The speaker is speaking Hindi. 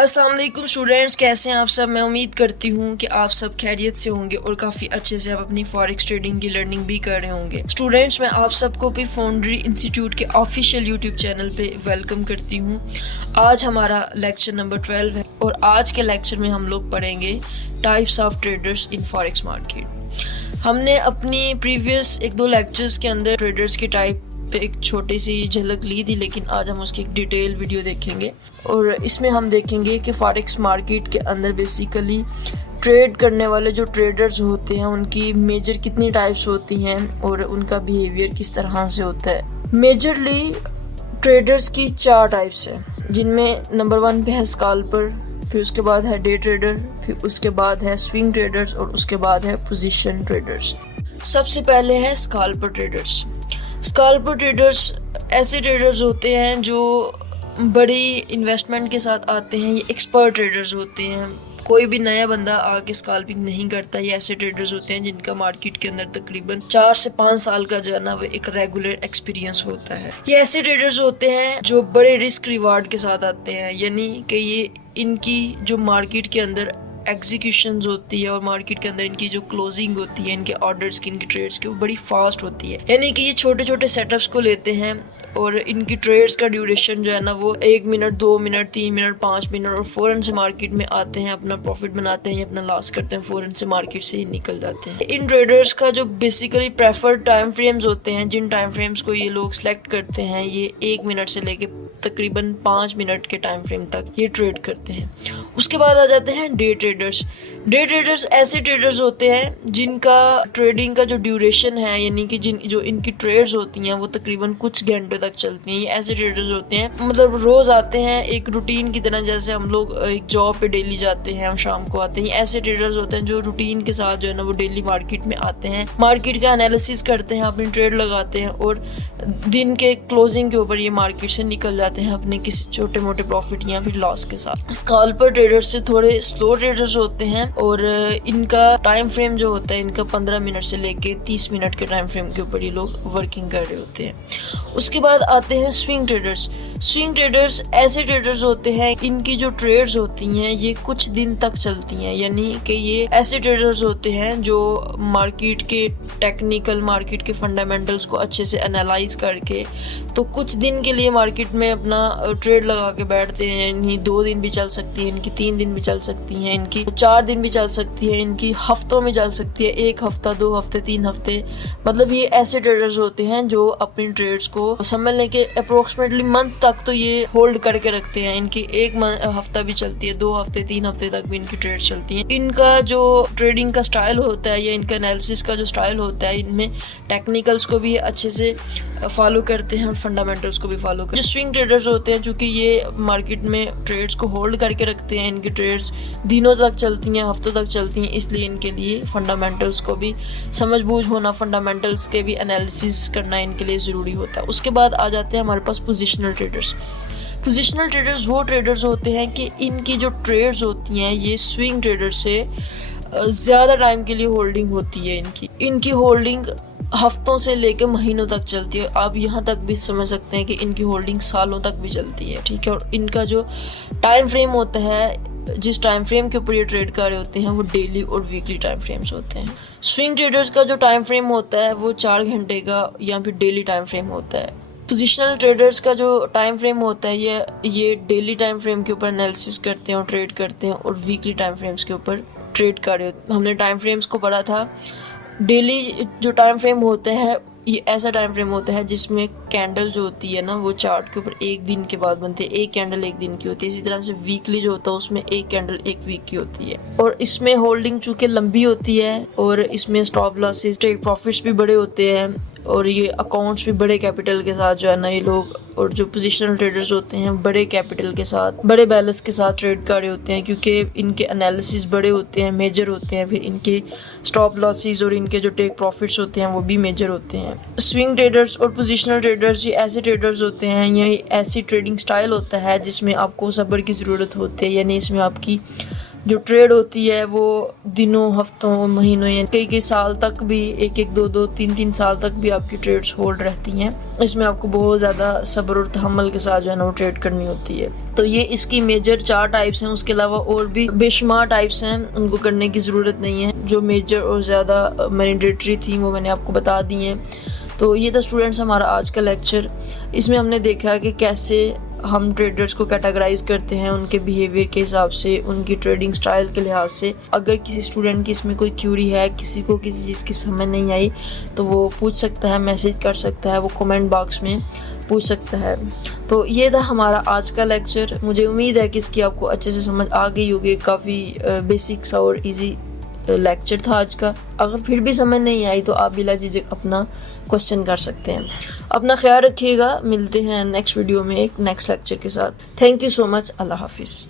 अस्सलाम वालेकुम स्टूडेंट्स, कैसे हैं आप सब। मैं उम्मीद करती हूँ कि आप सब खैरियत से होंगे और काफ़ी अच्छे से आप अपनी फॉरेक्स ट्रेडिंग की लर्निंग भी कर रहे होंगे। स्टूडेंट्स, मैं आप सबको भी फाउंड्री इंस्टीट्यूट के ऑफिशियल यूट्यूब चैनल पे वेलकम करती हूँ। आज हमारा लेक्चर नंबर 12 है और आज के लेक्चर में हम लोग पढ़ेंगे types of traders in forex market. हमने अपनी प्रीवियस 1-2 लेक्चर्स के अंदर ट्रेडर्स की टाइप पे एक छोटी सी झलक ली थी, लेकिन आज हम उसकी एक डिटेल वीडियो देखेंगे और इसमें हम देखेंगे कि फॉरेक्स मार्केट के अंदर बेसिकली ट्रेड करने वाले जो ट्रेडर्स होते हैं उनकी मेजर कितनी टाइप्स होती हैं और उनका बिहेवियर किस तरह से होता है। मेजरली ट्रेडर्स की 4 टाइप्स हैं, जिनमें नंबर 1 पे है स्कैल्पर, फिर उसके बाद है डे ट्रेडर, फिर उसके बाद है स्विंग ट्रेडर्स और उसके बाद है पोजीशन ट्रेडर्स। सबसे पहले है स्कैल्पर ट्रेडर्स। स्कैल्पर ट्रेडर्स ऐसे ट्रेडर्स होते हैं जो बड़ी इन्वेस्टमेंट के साथ आते हैं। ये एक्सपर्ट ट्रेडर्स होते हैं, कोई भी नया बंदा आके स्कैल्पिंग नहीं करता। ये ऐसे ट्रेडर्स होते हैं जिनका मार्केट के अंदर तकरीबन 4 से 5 साल का जो है ना वो एक रेगुलर एक्सपीरियंस होता है। ये ऐसे ट्रेडर्स होते हैं जो बड़े रिस्क रिवार्ड के साथ आते हैं, यानी कि ये इनकी जो मार्केट के अंदर एग्जीक्यूशंस होती है और मार्केट के अंदर इनकी जो क्लोजिंग होती है, इनके ऑर्डर्स की, इनकी ट्रेड्स की, वो बड़ी फास्ट होती है। यानी कि ये छोटे छोटे सेटअप्स को लेते हैं और इनकी ट्रेड्स का ड्यूरेशन जो है ना वो 1 मिनट, 2 मिनट, 3 मिनट, 5 मिनट और फ़ौरन से मार्केट में आते हैं, अपना प्रॉफिट बनाते हैं या अपना लॉस करते हैं, फ़ौरन से मार्केट से ही निकल जाते हैं। इन ट्रेडर्स का जो बेसिकली प्रेफर्ड टाइम फ्रेम्स होते हैं, जिन टाइम फ्रेम्स को ये लोग सेलेक्ट करते हैं, ये 1 मिनट से लेके तकरीबन 5 मिनट के टाइम फ्रेम तक ये ट्रेड करते हैं। उसके बाद आ जाते हैं डे ट्रेडर्स। डे ट्रेडर्स ऐसे ट्रेडर्स होते हैं जिनका ट्रेडिंग का जो ड्यूरेशन है, यानी कि जो इनकी ट्रेड्स होती हैं वो तकरीबन कुछ घंटे तक चलती हैं। ये ऐसे ट्रेडर्स होते हैं मतलब रोज़ आते हैं एक रूटीन की तरह, जैसे हम लोग एक जॉब पे डेली जाते हैं, हम शाम को आते हैं। ऐसे ट्रेडर्स होते हैं जो रूटीन के साथ जो है ना वो डेली मार्केट में आते हैं, मार्केट का एनालिसिस करते हैं, अपनी ट्रेड लगाते हैं और दिन के क्लोजिंग के ऊपर ये मार्केट से निकल जाते हैं अपने किसी छोटे मोटे प्रॉफिट या फिर लॉस के साथ। स्कैल्पर ट्रेडर्स से थोड़े स्लो ट्रेडर्स होते हैं और इनका टाइम फ्रेम जो होता है इनका 15 मिनट से लेके 30 मिनट के टाइम फ्रेम के ऊपर ये लोग वर्किंग कर रहे होते हैं। उसके बाद आते हैं स्विंग ट्रेडर्स। स्विंग ट्रेडर्स ऐसे ट्रेडर्स होते हैं इनकी जो ट्रेड्स होती हैं ये कुछ दिन तक चलती हैं, यानी कि ये ऐसे ट्रेडर्स होते हैं जो मार्केट के टेक्निकल, मार्केट के फंडामेंटल्स को अच्छे से एनालाइज करके तो कुछ दिन के लिए मार्केट में अपना ट्रेड लगा के बैठते हैं। इनकी 2 दिन भी चल सकती है, इनकी 3 दिन भी चल सकती हैं, इनकी 4 दिन भी चल सकती है, इनकी हफ्तों में चल सकती है, 1 हफ्ता, 2 हफ्ते, 3 हफ्ते। मतलब ये ऐसे ट्रेडर्स होते हैं जो अपनी ट्रेड्स को समझने के अप्रोक्सीमेटली मंथ तक तो ये होल्ड करके रखते हैं। इनकी 1 हफ्ता भी चलती है, 2 हफ्ते, 3 हफ्ते तक भी इनकी ट्रेड चलती है। इनका जो ट्रेडिंग का स्टाइल होता है या इनका एनालिसिस का जो स्टाइल होता है, इनमें टेक्निकल्स को भी अच्छे से फॉलो करते हैं और फंडामेंटल्स को भी फॉलो करते हैं। जो स्विंग ट्रेडर्स होते हैं, चूँकि ये मार्केट में ट्रेड्स को होल्ड करके रखते हैं, इनकी ट्रेड्स दिनों तक चलती हैं, हफ्तों तक चलती हैं, इसलिए इनके लिए फंडामेंटल्स को भी समझ बूझ होना, फंडामेंटल्स के भी एनालिसिस करना इनके लिए ज़रूरी होता है। उसके बाद आ जाते हैं हमारे पास पोजिशनल ट्रेडर्स। पोजिशनल ट्रेडर्स वो ट्रेडर्स होते हैं कि इनकी जो ट्रेड्स होती हैं ये स्विंग ट्रेडर से ज़्यादा टाइम के लिए होल्डिंग होती है। इनकी होल्डिंग हफ्तों से लेकर महीनों तक चलती है। आप यहाँ तक भी समझ सकते हैं कि इनकी होल्डिंग सालों तक भी चलती है, ठीक है। और इनका जो टाइम फ्रेम होता है, जिस टाइम फ्रेम के ऊपर ये ट्रेड कर रहे होते हैं, वो डेली और वीकली टाइम फ्रेम्स होते हैं। स्विंग ट्रेडर्स का जो टाइम फ्रेम होता है वो 4 घंटे का या फिर डेली टाइम फ्रेम होता है। पोजिशनल ट्रेडर्स का जो टाइम फ्रेम होता है ये डेली टाइम फ्रेम के ऊपर एनालिसिस करते हैं और ट्रेड करते हैं और वीकली टाइम फ्रेम्स के ऊपर ट्रेड कर रहे होते हैं। हमने टाइम फ्रेम्स को पढ़ा था। डेली जो टाइम फ्रेम होता है ये ऐसा टाइम फ्रेम होता है जिसमें कैंडल जो होती है ना वो चार्ट के ऊपर 1 दिन के बाद बनती है, 1 कैंडल 1 दिन की होती है। इसी तरह से वीकली जो होता है उसमें 1 कैंडल 1 वीक की होती है और इसमें होल्डिंग चूँकि लंबी होती है और इसमें स्टॉप लॉसेस, टेक प्रॉफिट्स भी बड़े होते हैं और ये अकाउंट्स भी बड़े कैपिटल के साथ जो है ना ये लोग, और जो पोजिशनल ट्रेडर्स होते हैं बड़े कैपिटल के साथ, बड़े बैलेंस के साथ ट्रेड कर रहे होते हैं, क्योंकि इनके एनालिसिस बड़े होते हैं, मेजर होते हैं। फिर इनके स्टॉप लॉसेस और इनके जो टेक प्रॉफिट्स होते हैं वो भी मेजर होते हैं। स्विंग ट्रेडर्स और पोजिशनल ट्रेडर्स ये ऐसे ट्रेडर्स होते हैं, ये ऐसी ट्रेडिंग स्टाइल होता है जिसमें आपको सब्र की ज़रूरत होती है, यानी इसमें आपकी जो ट्रेड होती है वो दिनों, हफ्तों, महीनों या कई साल तक भी, एक दो दो तीन तीन साल तक भी आपकी ट्रेड्स होल्ड रहती हैं। इसमें आपको बहुत ज़्यादा सब्र और तहम्मुल के साथ जो है ना वो ट्रेड करनी होती है। तो ये इसकी मेजर 4 टाइप्स हैं। उसके अलावा और भी बेशुमार टाइप्स हैं, उनको करने की ज़रूरत नहीं है। जो मेजर और ज़्यादा मैंडेटरी थी वो मैंने आपको बता दी हैं। तो ये था स्टूडेंट्स हमारा आज का लेक्चर। इसमें हमने देखा कि कैसे हम ट्रेडर्स को कैटेगराइज करते हैं उनके बिहेवियर के हिसाब से, उनकी ट्रेडिंग स्टाइल के लिहाज से। अगर किसी स्टूडेंट की इसमें कोई क्यूरी है, किसी को किसी चीज़ की समझ नहीं आई, तो वो पूछ सकता है, मैसेज कर सकता है, वो कमेंट बॉक्स में पूछ सकता है। तो ये था हमारा आज का लेक्चर। मुझे उम्मीद है कि इसकी आपको अच्छे से समझ आ गई होगी। काफ़ी बेसिक सा और ईजी लेक्चर था आज का। अगर फिर भी समझ नहीं आई तो आप बिला झिझक अपना क्वेश्चन कर सकते हैं। अपना ख्याल रखिएगा। मिलते हैं नेक्स्ट वीडियो में एक नेक्स्ट लेक्चर के साथ। Thank you so much. अल्लाह हाफिज़।